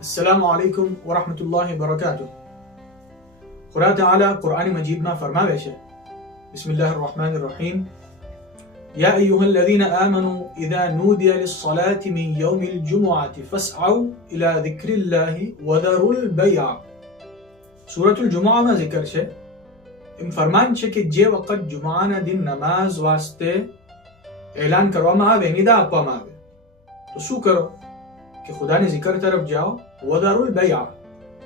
अस्सलामु अलैकुम व रहमतुल्लाहि व बरकातुह। खुदा तआला कुरान मजीद में फरमावे छे, बिस्मिल्लाहिर रहमानिर रहीम, या अय्युहल्लज़ीना आमनू इज़ा नूदिया लिस्सलाति मिन यौमिल जुमुअति फस्अउ इला ज़िक्रिल्लाहि व ज़रुल बैअ। सूरतुल जुमुआ में जिक्र छे, एम फरमान छे कि जे वखत जुमुआना दिन नमाज वास्ते ऐलान करवामां आवे, निदा आपवामां आवे, तो शुं करो कि खुदाने जिक्र तरफ जाओ, वदरुल बैअ,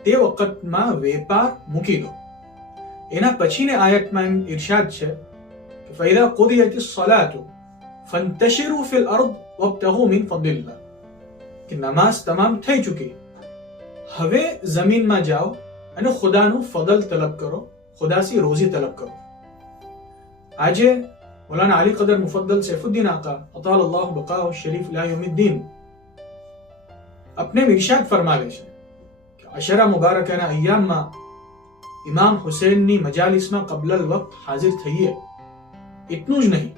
ते वखतमां વેપાર મૂકી દો। એના પછીની આયતમાં ઇરશાદ છે કે ફઈઝા કુદિયતિસ સલાતુ ફંતશિરુ ફિલ અર્દ વબ્તગુ મિન ફદલિલ્લાહ, કે નમાઝ તમામ થઈ ચૂકી, હવે જમીનમાં જાઓ અને ખુદાનું ફضل તલબ કરો, ખુદાસી રોજી તલબ કરો। આજે મૌલાના અલી કદર મુફદ્દલ સૈફુદ્દીન આકા અતાલલ્લાહુ બકાહુ શરીફ લા યૌમિદ્દીન अपने इरशाद फरमावे छे कि अशरा मुबारकाना अय्याममां इमाम हुसैननी मजालिसमां कबलल वक्त हाजिर थईए। इतनुं ज नहीं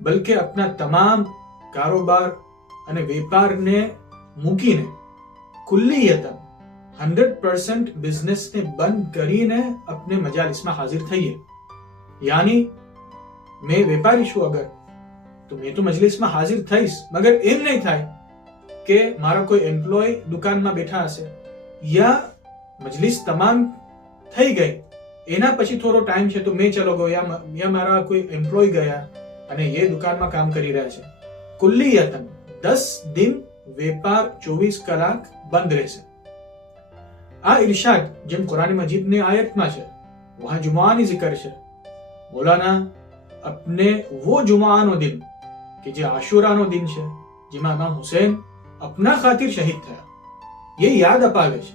बल्कि अपना तमाम कारोबार अने वेपारने मूकीने कुल्लियतन 100% बिजनेसने बंद करीने अपने मजालिसमां हाजिर थईए। यानी मैं वेपारी छुं अगर तो मैं तो मजलिसमां हाजिर थईश, मगर एम नहीं थाय કે મારા કોઈ એમ્પ્લોય દુકાનમાં બેઠા હશે યા મજલિસ તમામ થઈ ગઈ, એના પછી થોડો ટાઈમ છે તો મેં ચલો ગયો યા મારા કોઈ એમ્પ્લોય ગયા અને એ દુકાનમાં કામ કરી રહ્યા છે। કુલ્લિયતન 10 દિન વેપાર 24 કલાક બંધ રહેશે। આ ઇરશાદ જેમ કુરાન મજીદની આયતમાં છે, વહાં જુમાની zikr છે। મૌલાના अपने वो जुमानो दिन કે જે આશુરાનો દિન છે, જેમાં ઇમામ હુસૈન अपना खातिर शहीद थया, ये याद अपावे छे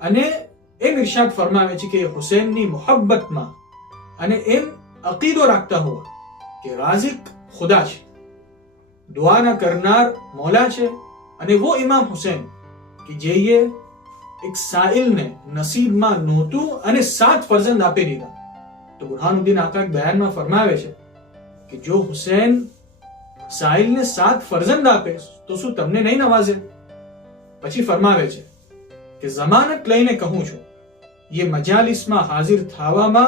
अने एम इरशाद फरमावे छे के हुसैननी मोहब्बतमां अने एम अकीदो राखता होवा के राज़िक खुदा छे, दुआना करनार मौला छे, अने वो इमाम हुसैन के जे ये एक साइल ने नसीबमां नहोतुं अने 7 फर्जंद आपी दीधा। तो बुरहानुद्दीन आका एक बयान में फरमावे छे कि जो हुसैन साहिल ने 7 फर्जंद आपे तो શું તમને નહીં નવાઝે? પછી ફરમાવે છે કે જમાનત લઈને કહું છું, ये મજાલિસમાં હાજર થવામાં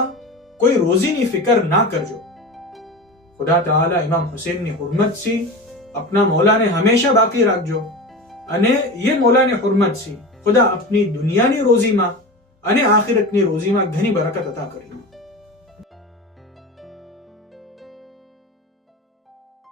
કોઈ રોજીની ફિકર ના કરજો। खुदा ताला इमाम हुसैन ની હુરમત સી अपना मौला ने हमेशा बाकी રાખજો, અને ये मौला ने હુરમત સી खुदा अपनी दुनियाની રોજીમાં અને આખિરતની રોજીમાં ઘણી બરકત અતા કરી।